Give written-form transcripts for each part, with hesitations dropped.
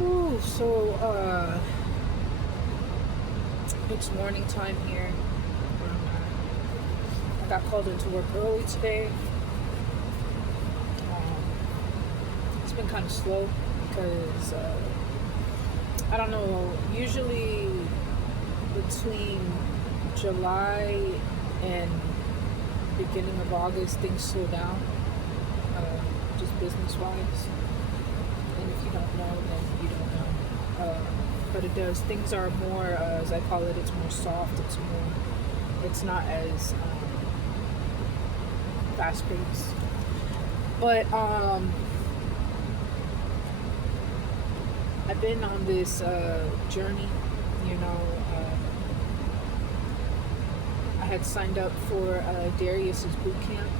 Ooh, so it's morning time here. I got called into work early today. It's been kind of slow because I don't know. Usually between July and beginning of August, things slow down, just business wise. And if you don't know, then you don't know. But it does. Things are more, as I call it, it's more soft. It's not as fast paced. But I've been on this journey. You know, I had signed up for Darius's boot camp.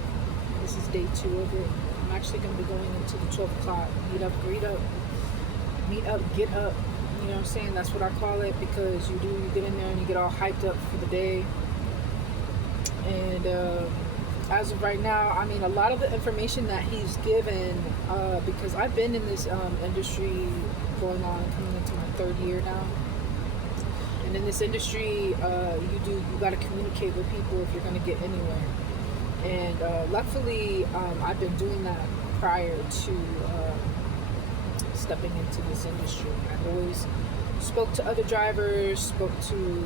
This is day 2 of it. I'm actually going to be going into the 12 o'clock meet up, get up. You know what I'm saying? That's what I call it, because you get in there and you get all hyped up for the day. And as of right now, I mean, a lot of the information that he's given, because I've been in this industry coming into my 3rd year now. And in this industry, you got to communicate with people if you're going to get anywhere. And luckily, I've been doing that prior to stepping into this industry. I've always spoke to other drivers, spoke to,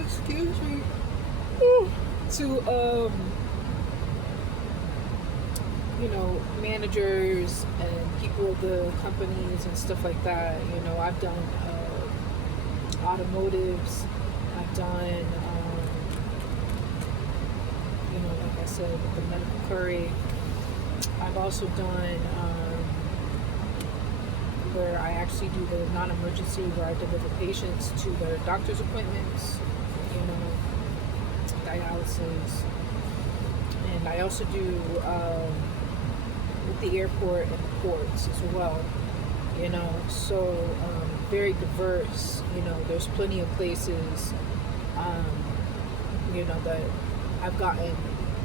excuse me, to, managers and people of the companies and stuff like that. You know, I've done automotives, I've done, like I said, with the medical courier. I've also done where I actually do the non-emergency, where I deliver patients to their doctor's appointments, dialysis. And I also do with the airport and the ports as well, so very diverse. There's plenty of places, that I've gotten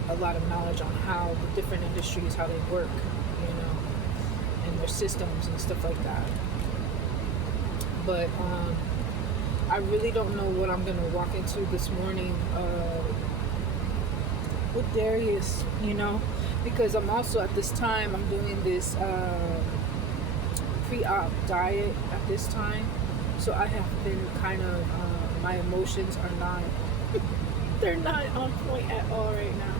a lot of knowledge on how the different industries, how they work, and their systems and stuff like that. But I really don't know what I'm gonna walk into this morning with Darius, because I'm also at this time I'm doing this pre-op diet at this time, so I have been kind of my emotions are not they're not on point at all right now,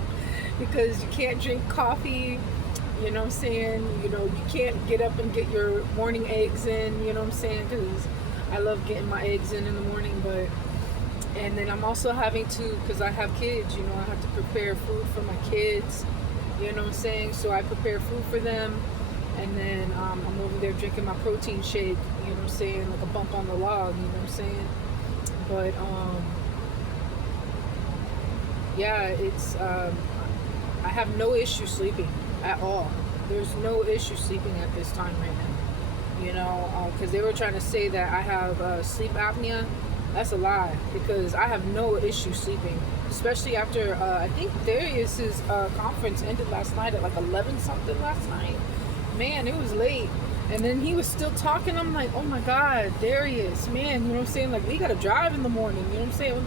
because you can't drink coffee, you know what I'm saying, you can't get up and get your morning eggs in, you know what I'm saying, because I love getting my eggs in the morning. But and then I'm also having to, because I have kids, I have to prepare food for my kids, you know what I'm saying, so I prepare food for them. And then I'm over there drinking my protein shake, you know what I'm saying, like a bump on the log, you know what I'm saying. But yeah, it's I have no issue sleeping at all. There's no issue sleeping at this time right now, because they were trying to say that I have sleep apnea. That's a lie, because I have no issue sleeping, especially after I think Darius's conference ended last night at like 11 something last night. Man, it was late. And then he was still talking. I'm like, oh my God, Darius, man, you know what I'm saying? Like, we gotta drive in the morning, you know what I'm saying?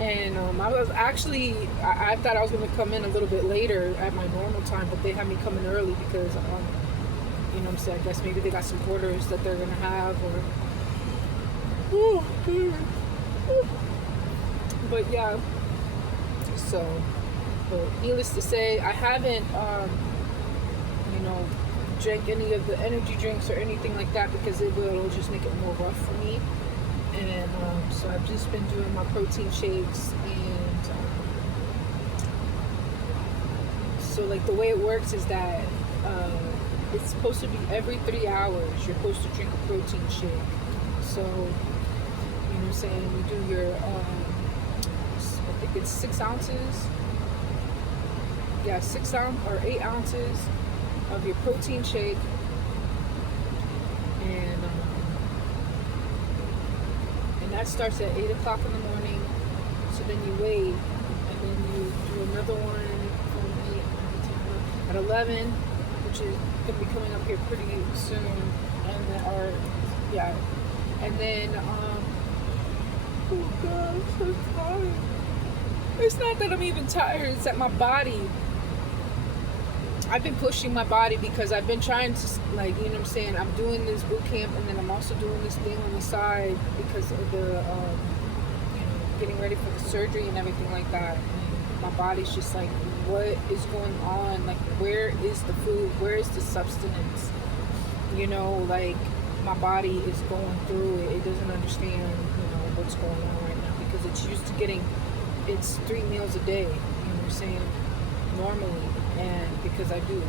And I was actually, I thought I was gonna come in a little bit later at my normal time, but they had me coming early because, you know what I'm saying, I guess maybe they got some orders that they're gonna have, or, but yeah, so, but needless to say, I haven't, drank any of the energy drinks or anything like that, because it'll just make it more rough for me. And so I've just been doing my protein shakes. And so like the way it works is that it's supposed to be every 3 hours you're supposed to drink a protein shake. So, you know what I'm saying, you do your I think it's 6 ounces, 6 ounce or 8 ounces of your protein shake. And that starts at 8 o'clock in the morning. So then you wait, and then you do another one from 8 at 11, which is gonna be coming up here pretty soon, and then, or yeah, and then oh god, I'm so tired. It's not that I'm even tired, it's that my body, I've been pushing my body because I've been trying to, like, you know what I'm saying, I'm doing this boot camp, and then I'm also doing this thing on the side because of the getting ready for the surgery and everything like that. And my body's just like, what is going on? Like, where is the food? Where is the sustenance? You know, like, my body is going through it. It doesn't understand, what's going on right now because it's used to getting, it's 3 meals a day, you know what I'm saying, normally. And because I do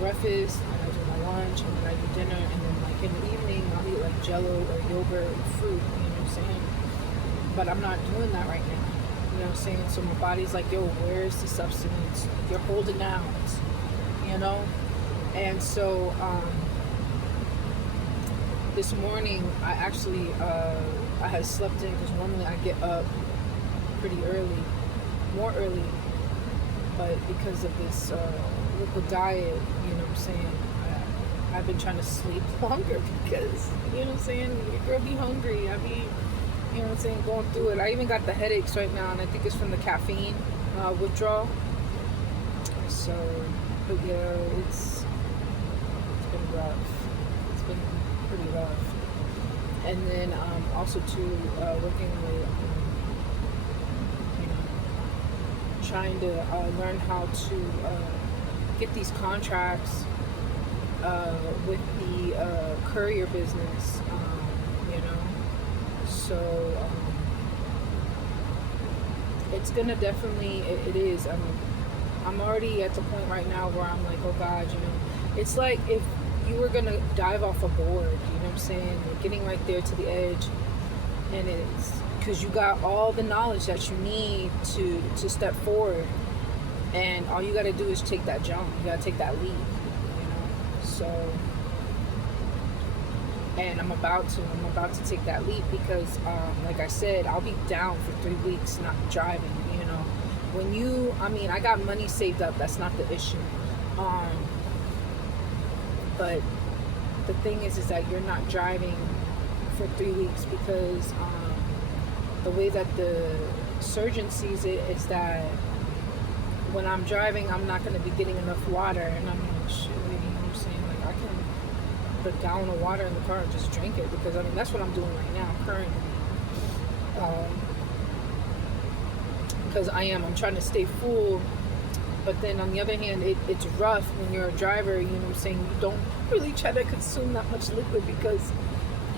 breakfast, and I do my lunch, and then I do dinner, and then, like, in the evening, I'll eat, like, Jello or yogurt or fruit, you know what I'm saying? But I'm not doing that right now, you know what I'm saying? So my body's like, yo, where's the substance? You're holding out, you know? And so, this morning, I actually, I had slept in because normally I get up pretty early, more early, but because of this liquid diet, you know what I'm saying, I've been trying to sleep longer because, you know what I'm saying, your girl be hungry, I be, you know what I'm saying, going through it. I even got the headaches right now, and I think it's from the caffeine withdrawal. So, but yeah, it's been rough. It's been pretty rough. And then also too, working with, trying to learn how to get these contracts with the courier business, so it's gonna definitely, it is, I'm already at the point right now where I'm like, oh god, it's like if you were gonna dive off a board, you know what I'm saying, you're getting right there to the edge, and it's because you got all the knowledge that you need to step forward, and all you got to do is take that jump. You got to take that leap, so, and I'm about to take that leap because like I said, I'll be down for 3 weeks not driving, when you, I got money saved up, that's not the issue, but the thing is that you're not driving for 3 weeks because the way that the surgeon sees it is that when I'm driving, I'm not going to be getting enough water, and I'm like, shit, you know what I'm saying? Like, I can put a gallon of water in the car and just drink it because, that's what I'm doing right now, currently. Because I'm trying to stay full, but then on the other hand, it's rough when you're a driver, you know what I'm saying? You don't really try to consume that much liquid because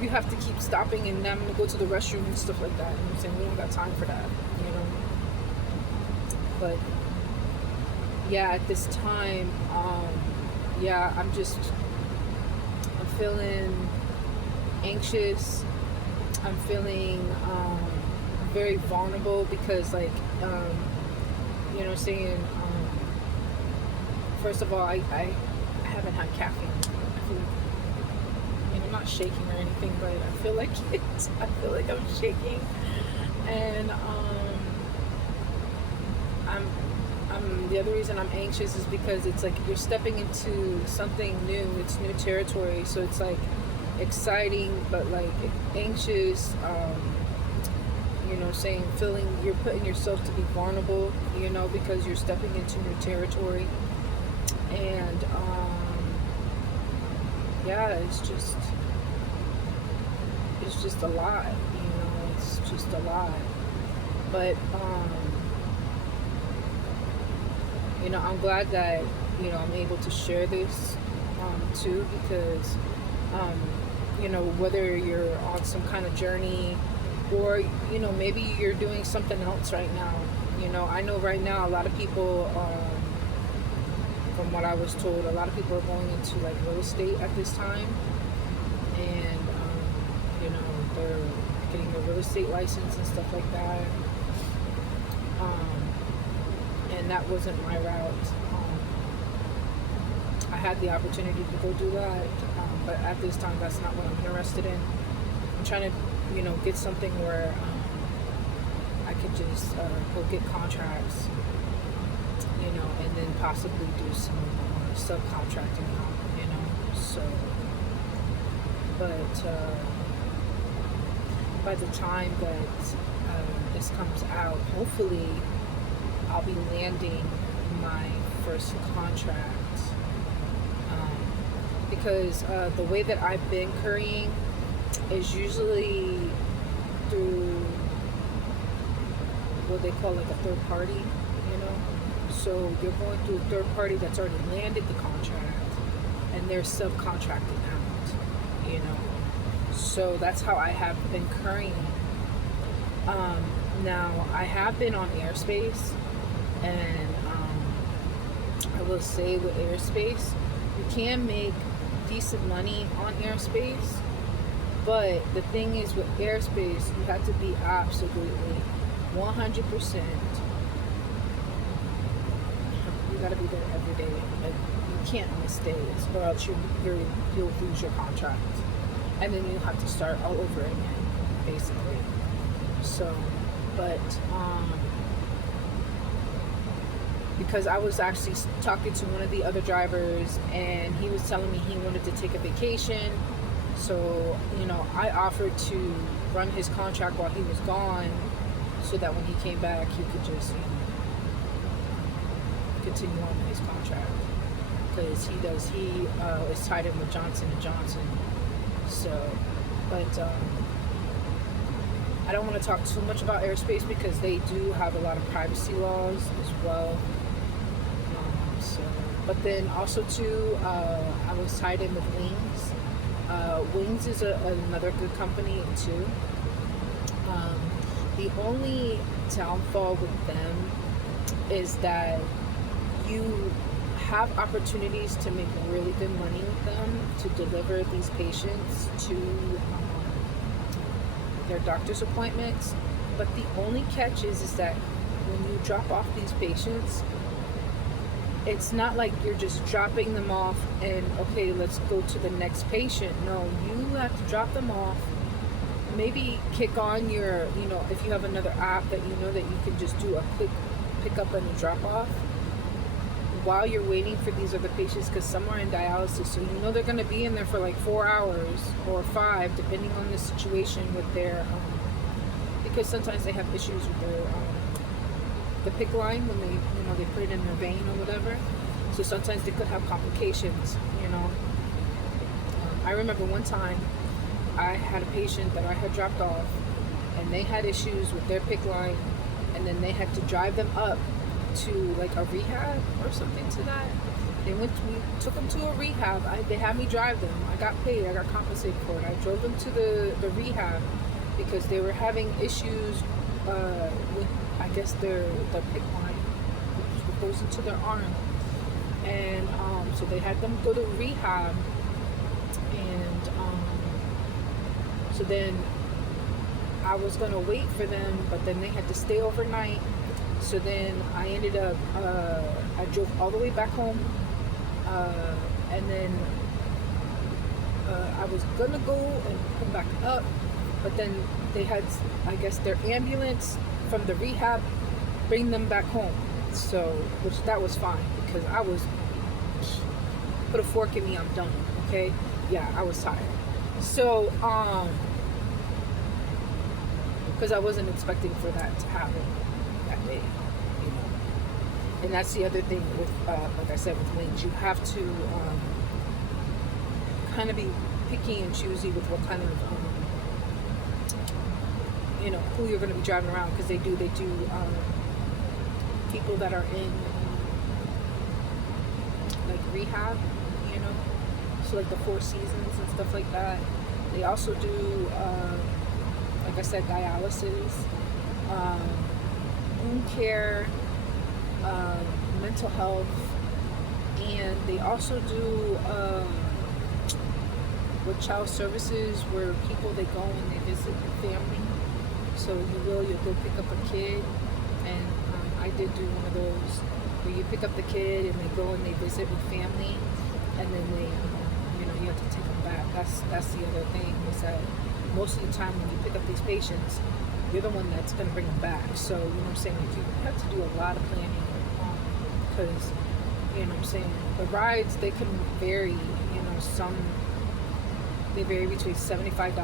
you have to keep stopping and I'm going to go to the restroom and stuff like that. You know what I'm saying? We don't got time for that, But, yeah, at this time, I'm feeling anxious. I'm feeling very vulnerable because, like, you know what I'm saying? First of all, I haven't had caffeine. I feel like, I'm not shaking or anything, but I feel like I'm shaking, and the other reason I'm anxious is because it's like you're stepping into something new. It's new territory, so it's like exciting, but like anxious. Feeling you're putting yourself to be vulnerable. Because you're stepping into new territory, and it's just a lot. It's just a lot. But I'm glad that I'm able to share this too, because whether you're on some kind of journey or maybe you're doing something else right now. I know right now a lot of people, from what I was told, a lot of people are going into like real estate at this time, and they're getting their real estate license and stuff like that. And that wasn't my route. I had the opportunity to go do that, but at this time, that's not what I'm interested in. I'm trying to, get something where I could just go get contracts, and then possibly do some subcontracting out, so, but by the time that this comes out, hopefully I'll be landing my first contract, because the way that I've been currying is usually through what they call like a third party, so you're going through a third party that's already landed the contract and they're subcontracting out, so that's how I have been currying. Now I have been on airspace, and I will say with airspace you can make decent money on airspace, but the thing is with airspace you have to be absolutely 100%. You got to be there every day. Like, you can't miss days, or else you'll lose your contract, and then you'll have to start all over again, basically. So, but because I was actually talking to one of the other drivers, and he was telling me he wanted to take a vacation. So, I offered to run his contract while he was gone, so that when he came back, he could just, continue on with his contract. Because he is tied in with Johnson & Johnson. So, but I don't want to talk too much about airspace because they do have a lot of privacy laws as well. So, but then also too, I was tied in with Wings. Wings is another good company too. The only downfall with them is that you have opportunities to make really good money with them to deliver these patients to their doctor's appointments, but the only catch is that when you drop off these patients, it's not like you're just dropping them off and okay, let's go to the next patient. No, you have to drop them off, maybe kick on your, if you have another app that that you can just do a quick pick up and a drop off while you're waiting for these other patients, because some are in dialysis, so they're going to be in there for like 4 hours or 5, depending on the situation with their because sometimes they have issues with their the PICC line when they put it in their vein or whatever, so sometimes they could have complications. I remember one time I had a patient that I had dropped off, and they had issues with their PICC line, and then they had to drive them up to like a rehab or something to that. We took them to a rehab. They had me drive them. I got paid. I got compensated for it. I drove them to the rehab because they were having issues with, I guess, the PICC line, which goes into their arm. And so they had them go to rehab. And so then I was going to wait for them, but then they had to stay overnight. So then I ended up, I drove all the way back home, and then I was gonna go and come back up, but then they had, I guess, their ambulance from the rehab bring them back home. So, which that was fine, because I was, put a fork in me, I'm done, okay? Yeah, I was tired. So, because I wasn't expecting for that to happen that day, and that's the other thing with, like I said, with Wings, you have to kind of be picky and choosy with what kind of, who you're going to be driving around, because they do people that are in like rehab, so like the Four Seasons and stuff like that. They also do, like I said, dialysis, wound care, mental health, and they also do with child services, where they go and they visit the family. So you'll go pick up a kid, and I did do one of those where you pick up the kid and they go and they visit with family, and then they you have to take them back. That's the other thing, is that most of the time when you pick up these patients, you're the one that's going to bring them back. So, you know what I'm saying? Like, you have to do a lot of planning, because You know what I'm saying? The rides, they can vary. Some they vary between $75, to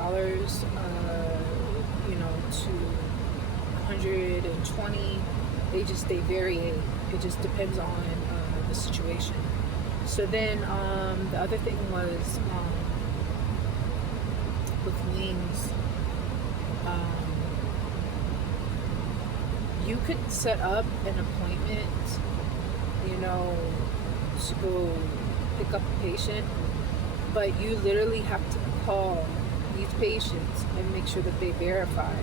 120. They vary. It just depends on the situation. So then the other thing was with wings. You could set up an appointment, to go pick up a patient, but you literally have to call these patients and make sure that they verify.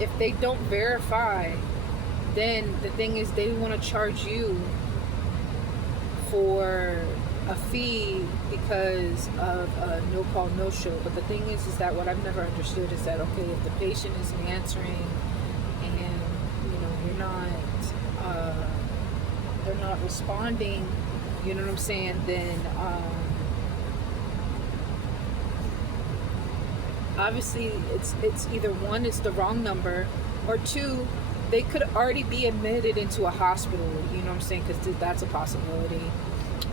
If they don't verify, then the thing is they want to charge you for a fee because of a no call, no show. But the thing is that what I've never understood is that, okay, if the patient isn't answering and they're not responding, you know what I'm saying, then obviously it's either one, it's the wrong number, or two, they could already be admitted into a hospital, you know what I'm saying, because that's a possibility.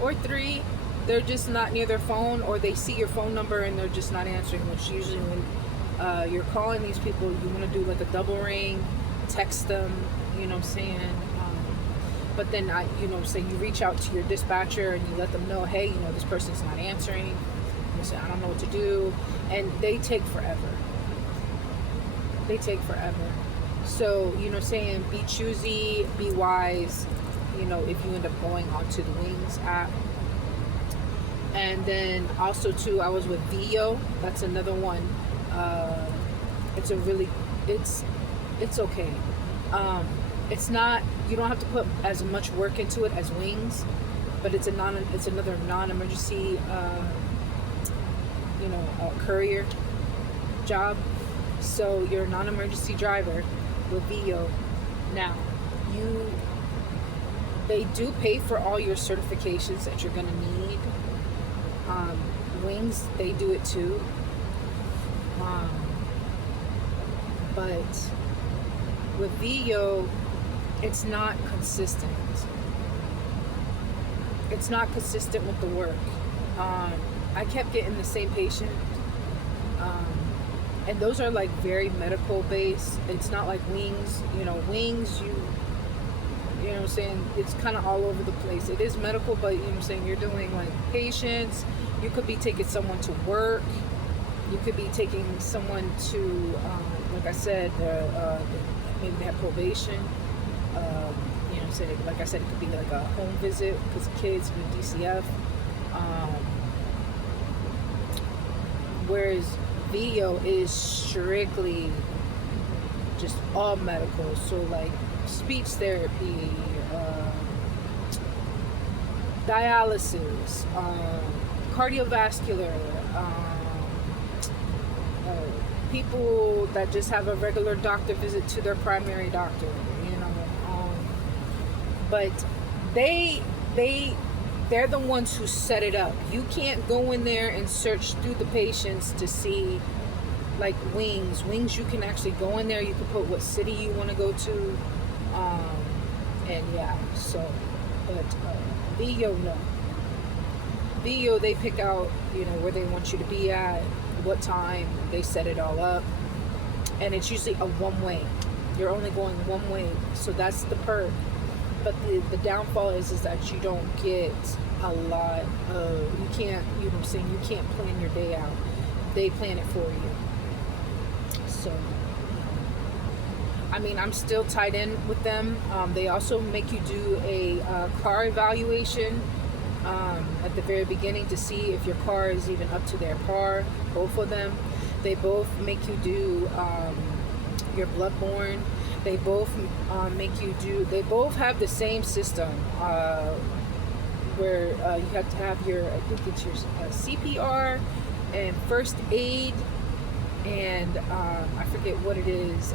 Or three, they're just not near their phone, or they see your phone number and they're just not answering, which usually when you're calling these people, you want to do like a double ring, text them, you know what I'm saying. But then, say you reach out to your dispatcher and you let them know, hey, this person's not answering. You say, I don't know what to do. And they take forever. So, saying be choosy, be wise, if you end up going onto the Wings app. And then also, too, I was with VIO. That's another one. It's okay. It's not, you don't have to put as much work into it as Wings, but it's another non-emergency, courier job. So you're a non-emergency driver with VIO. Now, they do pay for all your certifications that you're gonna need. Wings, they do it too. But with VIO, it's not consistent. It's not consistent with the work. I kept getting the same patient. And those are like very medical based. It's not like Wings. Wings, you know what I'm saying, it's kind of all over the place. It is medical, but you know what I'm saying, you're doing like patients. You could be taking someone to work. You could be taking someone to, like I said, maybe they have probation. Like I said, it could be like a home visit because kids with DCF. Whereas VIO is strictly just all medical. So like speech therapy, dialysis, cardiovascular, people that just have a regular doctor visit to their primary doctor, but they're the ones who set it up. You can't go in there and search through the patients to see, like Wings. You can actually go in there. You can put what city you want to go to, and yeah. So, but VIO, no. VIO, they pick out where they want you to be at, what time. They set it all up, and it's usually a one way. You're only going one way, so that's the perk. But the downfall is that you don't get a lot of, you can't, you can't plan your day out. They plan it for you. So, I'm still tied in with them. They also make you do a car evaluation at the very beginning to see if your car is even up to their par, both of them. They both make you do your bloodborne. They both they both have the same system where you have to have your, I think it's your CPR and first aid, and I forget what it is.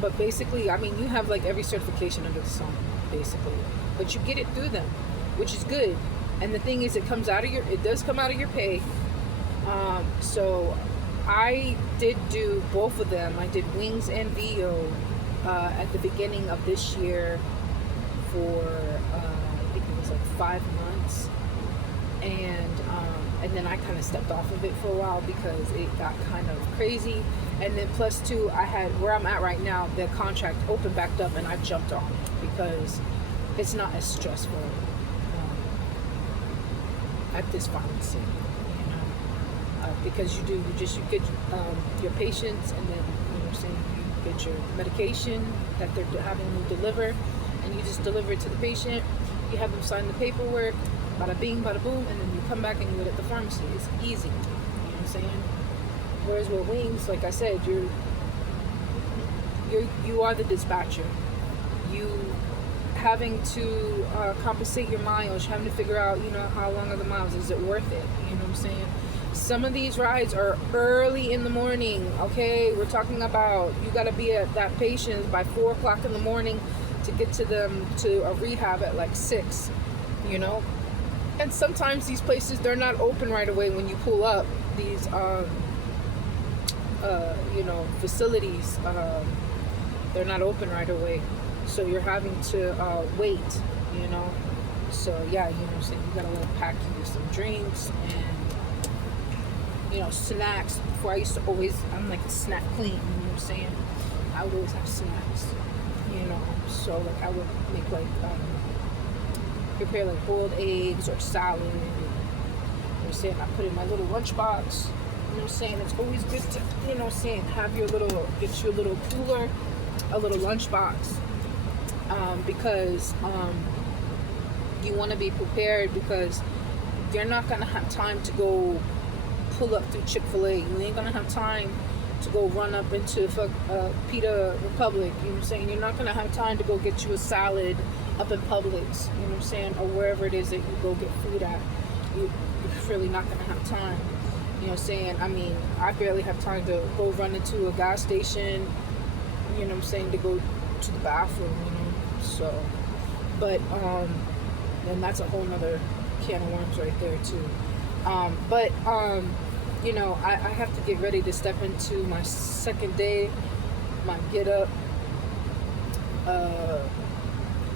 But basically, you have like every certification under the sun, basically. But you get it through them, which is good. And the thing is, it does come out of your pay. So I did do both of them. I did Wings and VIO at the beginning of this year for I think it was like 5 months, and then I kind of stepped off of it for a while because it got kind of crazy. And then plus two, I had where I'm at right now, the contract opened back up, and I jumped on it because it's not as stressful at this pharmacy, because you get your patients, and then you get your medication that they're having you deliver, and you just deliver it to the patient. You have them sign the paperwork, bada bing, bada boom, and then you come back and you do it at the pharmacy. It's easy, you know what I'm saying? Whereas with wings, like I said, you are the dispatcher. You having to compensate your mileage, having to figure out, how long are the miles? Is it worth it? You know what I'm saying? Some of these rides are early in the morning, okay? We're talking about you got to be at that patient by 4 o'clock in the morning to get to them to a rehab at like 6, And sometimes these places, they're not open right away when you pull up. These, facilities, they're not open right away. So you're having to wait, So yeah, so you gotta pack you some drinks and, snacks. Before I'm like a snack queen, you know what I'm saying? I would always have snacks, So like I would make prepare like boiled eggs or salad. You know what I'm saying? I put in my little lunchbox. You know what I'm saying? It's always good to, have get you a little cooler, a little lunchbox. Because you want to be prepared, because you're not going to have time to go pull up through Chick-fil-A. You ain't going to have time to go run up into Pita Republic. You know what I'm saying? You're not going to have time to go get you a salad up in Publix. You know what I'm saying? Or wherever it is that you go get food at. You're really not going to have time. You know what I'm saying? I mean, I barely have time to go run into a gas station, you know what I'm saying, to go to the bathroom, So, but, and that's a whole nother can of worms right there too. I have to get ready to step into my second day, my get up,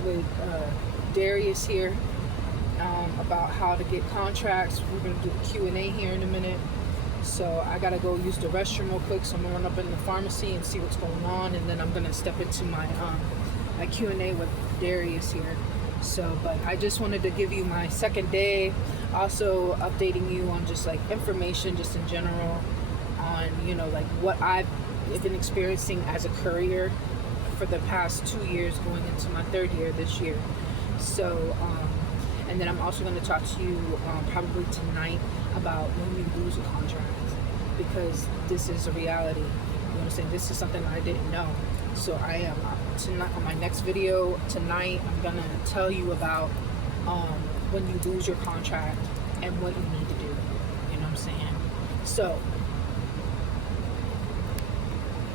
with Darius here, about how to get contracts. We're going to do the Q&A here in a minute. So I got to go use the restroom real quick. So I'm going to run up in the pharmacy and see what's going on. And then I'm going to step into my Q&A with Darius here. So, but I just wanted to give you my second day. Also updating you on just like information just in general on, like what I've been experiencing as a courier for the past 2 years, going into my third year this year. So, and then I'm also going to talk to you probably tonight about when you lose a contract, because this is a reality. You know what I'm saying? This is something I didn't know. So I am tonight on my next video tonight. I'm gonna tell you about when you lose your contract and what you need to do. You know what I'm saying? So